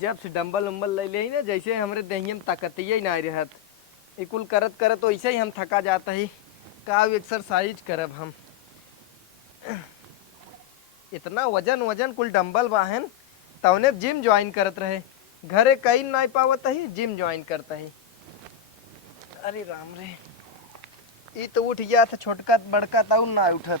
जब से डंबल उम्बल ले ले ना जैसे हमरे देहिया में ताकत ही ना रहत। ई कुल करत करत तो ऐसे ही हम थका जाता ही। का एक्सरसाइज करब हम। इतना वजन वजन कुल डंबल बाहन तवने जिम ज्वाइन करत रहे। घरे कहीं नहीं पावत ही जिम ज्वाइन करता ही। अरे राम रे ई तो उठ गया था छोटका बड़का ताऊ ना उठत।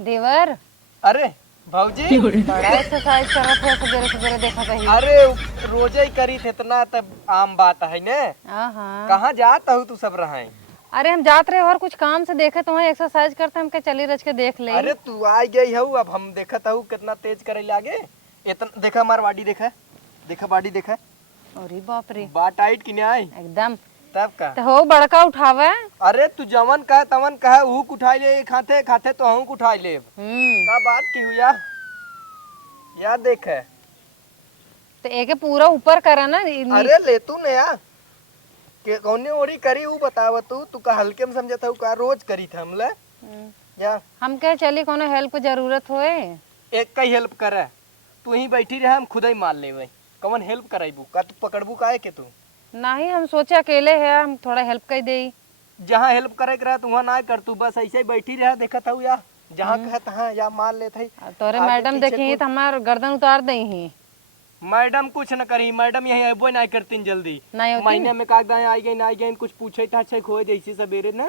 देवर अरे भौजी बड़ा एक्सरसाइज करत है सवेरे सवेरे देखा कहीं। अरे रोजे ही करी थे इतना तब आम बात है ने। कहाँ जात हूँ तू सब रहा है? अरे हम जात रहे और कुछ काम से देखे तुम्हें एक्सरसाइज करते हम के चली रच के देख ले। अरे तू आ गई हूँ अब हम देखत हूँ कितना तेज करे लागे। इतना देखा हमार बॉडी देखा देखा बॉडी देखा। अरे बाप रे बा टाइट कि नहीं आई एकदम तब का। तो हो बड़का उठावे। अरे तू जवन कह तवन कह हुक उठाई ले खाते खाते तो हुक उठाई ले। का बात की हुआ या देख तो एक पूरा ऊपर करा ना। अरे ले तू नया के कौने ओरी करी वो बताव तू का हल्के में समझता हूँ का रोज करी था हमला या हम कह चली कोनो हेल्प की जरूरत होए एक का हेल्प करे तू ही बैठी रहे हम खुद ही मान ले कौन हेल्प कराइबू का तू पकड़बू काहे के तू नहीं हम सोचे अकेले है हम थोड़ा हेल्प कर दे। जहाँ हेल्प करे के रहा तू वहाँ ना कर तू बस ऐसे ही बैठी रहा देखत हूँ या जहाँ कहे तहाँ या मान लेत है। तोरे मैडम देखी तो हमार गर्दन उतार दे ही। मैडम कुछ न करी मैडम यही अबो नहीं करतीन जल्दी नहीं महीने में कागज आई गई ना आई गई कुछ पूछे था अच्छे खोए जैसे सवेरे ना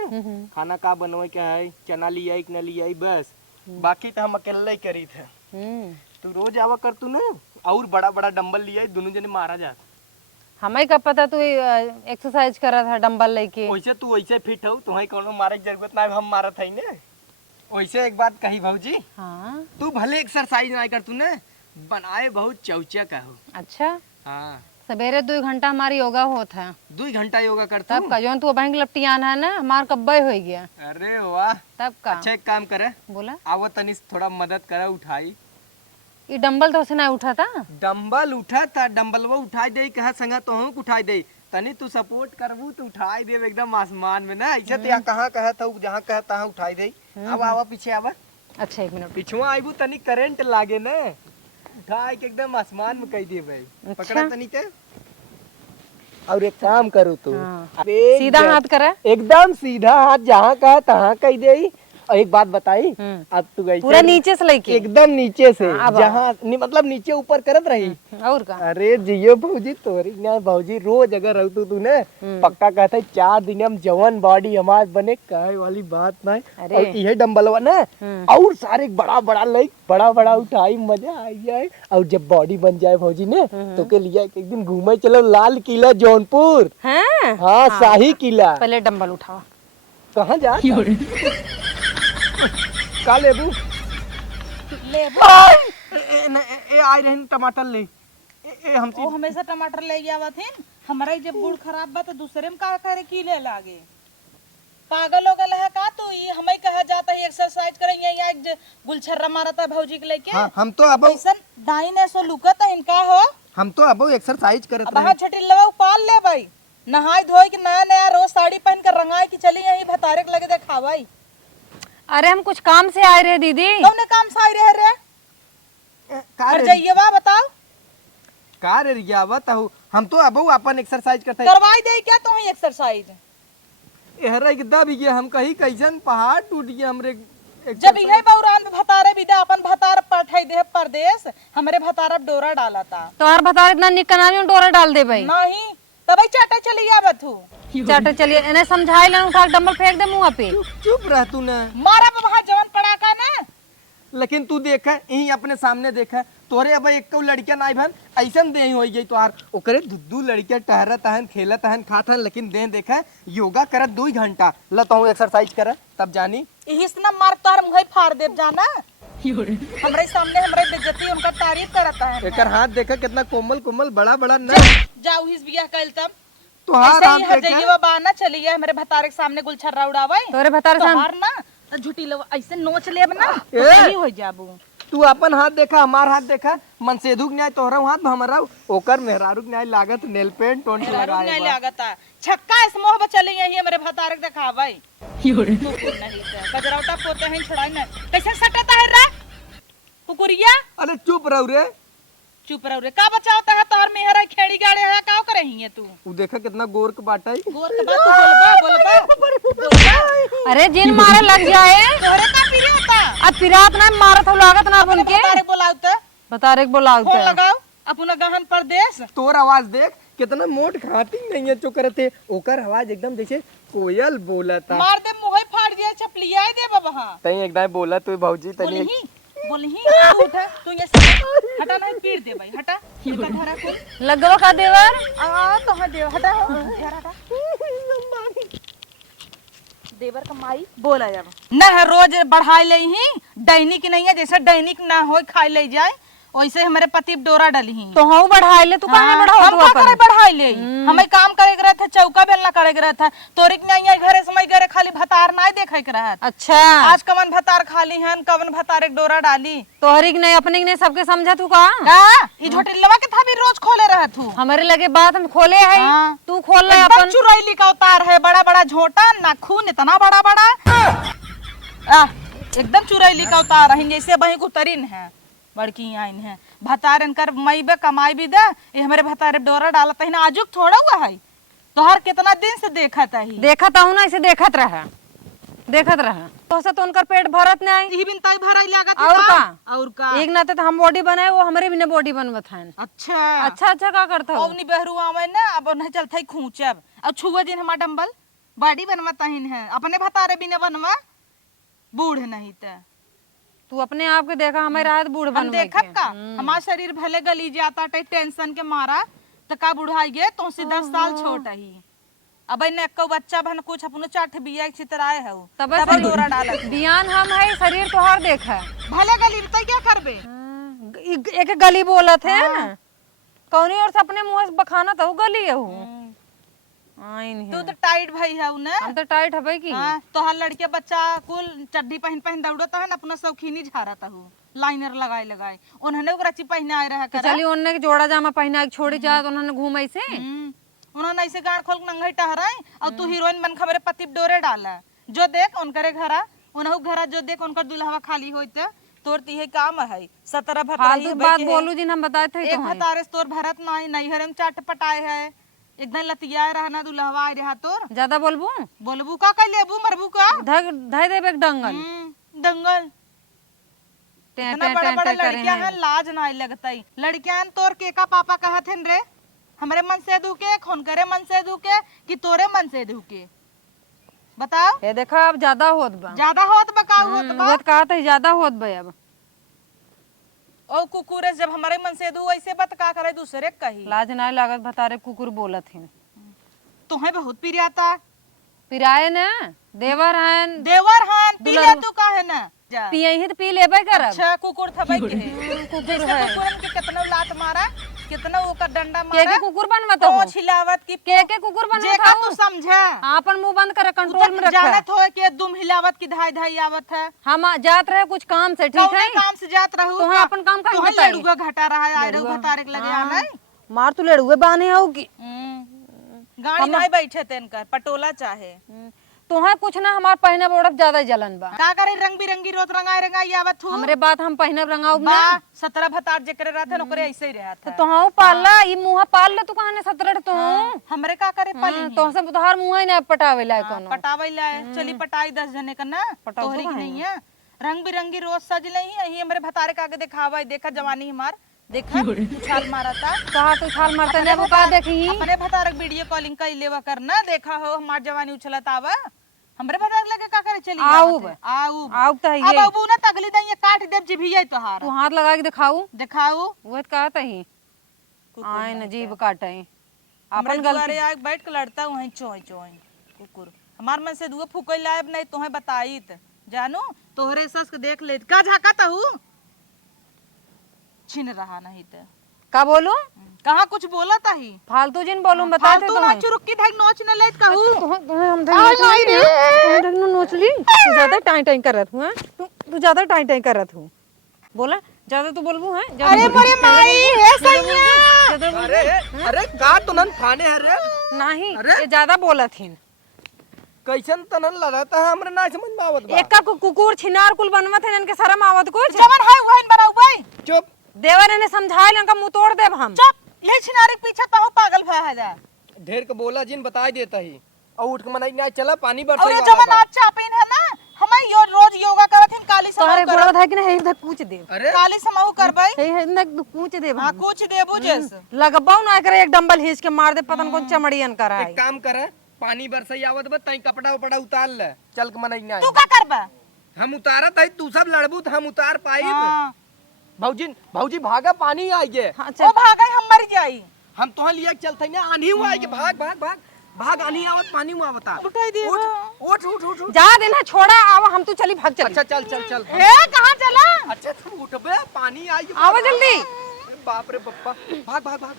खाना का बनवे क्या है चना ली आई कि न ली आई बस बाकी तो हम अकेले ही करी थे। तू रोज आवा कर तू ना और बड़ा बड़ा डंबल लिया दोनों जने मारा जा। हमें कब पता तू एक्सरसाइज कर रहा था डंबल लेके। वैसे तू वैसे फिट हो तुम्हें कोनो मारे की जरूरत ना हम मारत है ना। वैसे एक बात कही भौजी हाँ तू भले एक्सरसाइज ना कर तू ना बनाए बहुत चौचा का हो। अच्छा हाँ सवेरे 2 घंटा हमारी योगा होता है 2 घंटा योगा करता तब का जो तू बैंक लपटियान है ना हमार कब्बे हो गया। अरे वाह तब का अच्छा एक काम करे बोला आवो तनी थोड़ा मदद करे उठाई। ये डंबल तो उसे ना उठा था। डंबल उठा था डंबल वो उठाई दे कहा संगा तो हूँ उठाई दे तनी तू सपोर्ट करबू तो उठाई दे एकदम आसमान में ना ऐसे तो यहाँ कहाँ कहा था जहाँ कहा तहाँ उठाई दे। अब आवा पीछे आवा। अच्छा 1 मिनट पिछुआ आईबू तनी करंट लागे ना उठाई के एकदम आसमान में कह दिए भाई पकड़ा तनी ते और एक काम करो तू सीधा हाथ करे एकदम सीधा हाथ जहाँ कहा तहाँ कह दे। और एक बात बताई अब तू गई पूरा नीचे से लेके एकदम नीचे से जहाँ मतलब नीचे ऊपर करत रही और का। अरे जियो भौजी तोरी ना भौजी रोज अगर रहतू तू ने पक्का कहते 4 दिन हम जवान बॉडी हमार बने कहे वाली बात ना। और ये डंबलवा ना और सारे बड़ा बड़ा लाइक बड़ा बड़ा उठाई मजा आ जाए। और जब बॉडी बन जाए भौजी ने तो के लिए एक दिन घूमे चलो लाल किला जौनपुर। हाँ शाही किला। पहले डंबल उठाओ। कहाँ जा का लेबू लेबू ए आए रहन टमाटर ले हम ओ हमेशा टमाटर ले गया थे हमारा जब गुड़ खराब बा तो दूसरे में का करे की ले लागे पागल हो गए है का तू ये हमें कहा जाता है एक्सरसाइज करेंगे यहाँ गुलछर्रा मारा था भौजी के लेके। हाँ, हम तो अब ऐसा दाइन ऐसो लुकत है इनका हो हम तो अब एक्सरसाइज करत अब छोटी लवा पाल ले भाई नहाई धोई के नया नया रोज साड़ी पहन कर रंगाई की चली यही भतारे के लगे देखा भाई। अरे हम कुछ काम से आए रहे दीदी। कौन काम से आए रहे कर जाइए वाह बताओ का रे रियावत हूँ हम तो अब अपन एक्सरसाइज करते करवाई दे क्या तो ही एक्सरसाइज एहरा एकदम भी गया हम कहीं कैसन पहाड़ टूट गया हमरे जब यही बौरान में भतारे भी दे अपन भतार पठाई दे परदेश हमरे भतार डोरा डाला था तो हर भतार इतना निकना डोरा डाल दे भाई नहीं तब चाटे चली जा बथू चाटे चलिए इन्हें समझाई लेन उठा डंबल फेंक दे मुंह पे। चुप रह तू ना मारा वहां जवान पड़ा का ना लेकिन तू देखा यही अपने सामने देखा तोरे अब एक को लड़कियां नाई भन ऐसन दे हो गई तोहार ओकरे दू लड़कियां टहरत हन खेलत हन खात हन लेकिन दे देखा योगा करत 2 घंटा लताऊ एक्सरसाइज कर तब जानी यही से ना मार तोहर मुंह फाड़ देब जाना हमरे सामने हमरे बेइज्जती उनका तारीफ करता है। एकर हाथ देखा कितना कोमल कोमल बड़ा बड़ा ना जाऊ इस बियाह कइल तब तोहार ऐसे हाथ ही हर देखा जगह बाना चली गया मेरे भतारे के सामने गुलछर्रा उड़ावे तोरे भतार सामने तोहार ना तो झूठी लो ऐसे नोच लेब ना तो सही हो जाबू तू अपन हाथ देखा, हमार हाथ देखा, मनसेधुक न्याय तोहरा हाथ में हमारा, ओकर मेहरारुक न्याय लागत नेल पेंट टोंट लगाए नहीं बा। लागता छक्का इस मोह में चले यही मेरे भतारक दिखावे नहीं तो बजरौटा पोते हैं छोड़ाई ना कैसे सटता है रे कुकुरिया। अरे चुप रहो रे, चुप रहो रे का बचावता है तोहर मेहरा खेड़ी गाड़े है का करही है तू उ देखा कितना गोर के बाटा है। गोर के बात तू बोलबा अरे जिन मारे लग जाए तोहरे का पीरे होता अब पिरात ना मारत हो लागत ना बन के भतारक बोलावता बता रे बोलाओ फोन लगाओ अपना गहन परदेश। तोर आवाज देख कितना मोट खाती नहीं है, जो करते ओकर आवाज एकदम जैसे कोयल बोला था। मार दे मुंह फाड़ दिया चपलिया दे बाबा तई एकदम बोला तू भौजी तनी बोलही तू उठा तू ये से हटा नहीं पीट दे भाई हटा इनका धरा कोई लगवा का देवर आ तो है देव हटा धरा हटा देवर का माई बोला जाब ना है रोज बढ़ाई ले ही दैनिक नहीं है जैसे दैनिक ना हो खाई ले जाए वैसे हमारे पति डोरा डली ही तो हम बढ़ाई ले तू कहां बढ़ाओ हम तू का करे अपन बढ़ाई ले हमें काम करे के रहता चौका बेलना करे के रहता तोरिक नहीं है घरे समय घरे खाली भतार ना देखे के रहत। अच्छा आज कवन भतार खाली हन कवन भतार एक डोरा डाली तोहरी के नहीं अपनी के नहीं सबके समझा तू का का ई झोटिलवा के था भी रोज खोले रहत हूं हमारे लगे बात हम खोले है हाँ। तू खोल ले एकदम अपन चुरैली का उतार है बड़ा बड़ा झोटा नाखून इतना बड़ा बड़ा एकदम चुरैली का उतार है जैसे वही कुतरिन है बड़की आइन है भतार इनकर मई बे कमाई भी दे ये हमारे भतारे डोरा डालत है ना आजुक थोड़ा हुआ है तोहर कितना दिन से देखत है देखत हूं ना इसे देखत रहा तो से तो उनका पेट भरत नहीं ई बिन ताई भराई लागत और का और का एक नाते तो हम बॉडी बनाए वो हमारे भी बॉडी बनवत हैं। अच्छा अच्छा अच्छा का करता हो ओवनी बहरू आवे ना अब नहीं चलथई खूंचब अब छुआ दिन हमार डंबल बॉडी बनवता हिन है अपने भतारे बिने बनवा बूढ़ नहीं ते तू अपने आप के देखा हमें रात बूढ़ हम बनवे देखत का हमार शरीर भले गली जाता टे टेंशन के मारा तो का बुढ़ाई गे तो से 10 साल छोट ही अब इन एको बच्चा भन कुछ अपनो चाठ बिया के चितराए है तब तब डोरा डालत बियान हम है शरीर तोहार देखा भले गली तो क्या करबे एक गली बोलत है ना कौनी और से अपने मुंह से बखाना तो गली है आइन तू है तो टाइट भई है उ ना हम तो टाइट हबे की हां तो हर लड़के बच्चा कुल चड्डी पहन पहन दौड़ता है ना अपना शौकीनी झारता हूं लाइनर लगाए लगाए उन्होंने ओकरा ची पहने आए रहा कर चली उन्होंने के जोड़ा जामा पहना के छोड़ी जा तो उन्होंने घूम ऐसे उन्होंने ऐसे गाड़ खोल के नंगाई टहराई और तू हीरोइन बन खबरे पति डोरे डाला जो देख उनकरे घरा उनहु घरा जो देख उनकर दुल्हवा खाली होइते तोर तीहे काम है 17 भतारी फालतू बात बोलू जिन हम बताए थे एक भतारे से तोर भरत नहीं नहीं हरम चाट पटाए है एकदम लतिया रहना दुल्हवा आए रहा तोर ज्यादा बोलबू बोलबू का कह लेबू मरबू का धय देबे एक डंगल दंगल टे इतना टे बड़ा टे बड़ा टे करे लड़कियां हैं लाज ना लगतई लड़कियां तोर के का पापा कहत हन रे हमरे मन से दुके खून करे मन से दुके कि तोरे मन से दुके बताओ ये देखा अब ज्यादा होत बा ज्यादा होत बकाऊ होत बा होत कहा तो ज्यादा होत बा अब ओ कुकुरे जब हमारे मन से दू ऐसे बात का करे दूसरे कही लाज ना लागत भतारे कुकुर बोलत है तुम्हें बहुत पिरियाता पिराए ना देवर हन देवर हान पी ले तू काहे ना जा पिए ही तो पी लेबे करब अच्छा कुकुर थबई के कुकुर है कुकुरन के कितना लात मारा कितना ओकर डंडा के मारा कुकुर बनवत हो तो छिलावत की के कुकुर बनवत जेका तू समझा अपन मुंह बंद कर कंट्रोल में रख जानत हो कि दुम हिलावत की धाई धाई आवत है हम जात रहे कुछ काम से ठीक है कौने काम से जात रहू तो अपन काम कर तो बताई लड़ुआ घटा रहा है आयरु भतारे लगे आना मार तू लड़ुए बाने हो की गाड़ी नहीं बैठे तेन कर पटोला चाहे तोहां कुछ ना हमार पहने ओढ़ब ज्यादा जलन बा का करे रंग बिरंगी रोत रंगाई आवत हूं हमरे बात हम पहने रंगाऊ बा ना 17 भतार जेकरे रहथे ओकरे ऐसे ही रहत तो है तोहां पालला ई मुंह पाल ले तू कहां 17 तो हमरे का करे पाली तो से तोहार मुंह ही ना पटावे ला कोनो पटावे ला चली पटाई 10 जने का ना तोहरी की नहीं है रंग बिरंगी रोज सज लही यही हमरे भतारे का के दिखावा देखा जवानी हमार देखा छाल मारा था तोहार तो छाल मारते ने वो का देखी अपने भतारक वीडियो कॉलिंग कर लेवा करना देखा हो हमार जवानी उछलत आवा हमरे भतारक लगे का करे चली आऊब आऊ तो अब ये अबू ना तगली दई काट देब जिभिया तोहार तू हाथ लगा के दिखाऊ दिखाऊ वो का तही आए न जीभ काटे अपन गलती आग बैठ के लड़ता हूं चोय चोय कुकुर हमार मन से दुआ फुकई लायब नहीं तोहे बताईत जानू तोहरे सस के देख ले का झाकत हूं छिन रहा नहीं ते का बोलू कहां कुछ बोला ताही फालतू जिन बोलूं बता दे फालतू ना चुरुक्की धक नोच न लेत कहू तुम्हें हम धक नोच ली तू ज्यादा टाई टाई करत हूं तू ज्यादा टाई टाई करत हूं बोला ज्यादा तू बोलबू है अरे मोरे माई हे सैया अरे अरे का तुनन फाने है रे नहीं अरे? ये ज्यादा बोलत हिन कैसन तनन लड़ता है हमरा ना समझ में आवत बा एक का कुकुर छिनार कुल बनवत है इनके शर्म आवत कुछ जवन है वहन बनाऊ भाई चुप देवर ने समझाइल इनका मुंह तोड़ देब हम चुप ले छिनारी के पीछे तो पागल भया है जा ढेर के बोला जिन बता देता ही और उठ के मनाई ना चला पानी और बरसाई ये वाला जवन बा। आज चापिन है ना हमें यो रोज योगा करत हिन काली तोहरे समाऊ गोड़ा कर था कि नहीं इधर पूछ देब अरे काली समाऊ करबै हे हे इधर पूछ देब हां हम कुछ देबू जैसे लगबाऊ ना करे एक डंबल हिच के मार दे पतन कौन चमड़ियन कराई एक काम कर पानी बरसाई आवत बा तई कपड़ा उपड़ा उतार ले चल के मनाई ना तू का करबा हम उतारत है तू सब लड़बू त हम उतार पाई हां भौजी भागा पानी आई गे हां ओ चल भागई हम मर जाई हम तोह लिए चलते ना आनी हुआ है कि भाग भाग भाग भाग आनी आवत पानी हुआ बता उठाई दे उठ उठ उठ उठ जा देना छोड़ा आवा हम तू चली भाग चल अच्छा चल चल चल ए कहां चला अच्छा तुम उठबे पानी आई आवा जल्दी बाप रे बप्पा भाग भाग भाग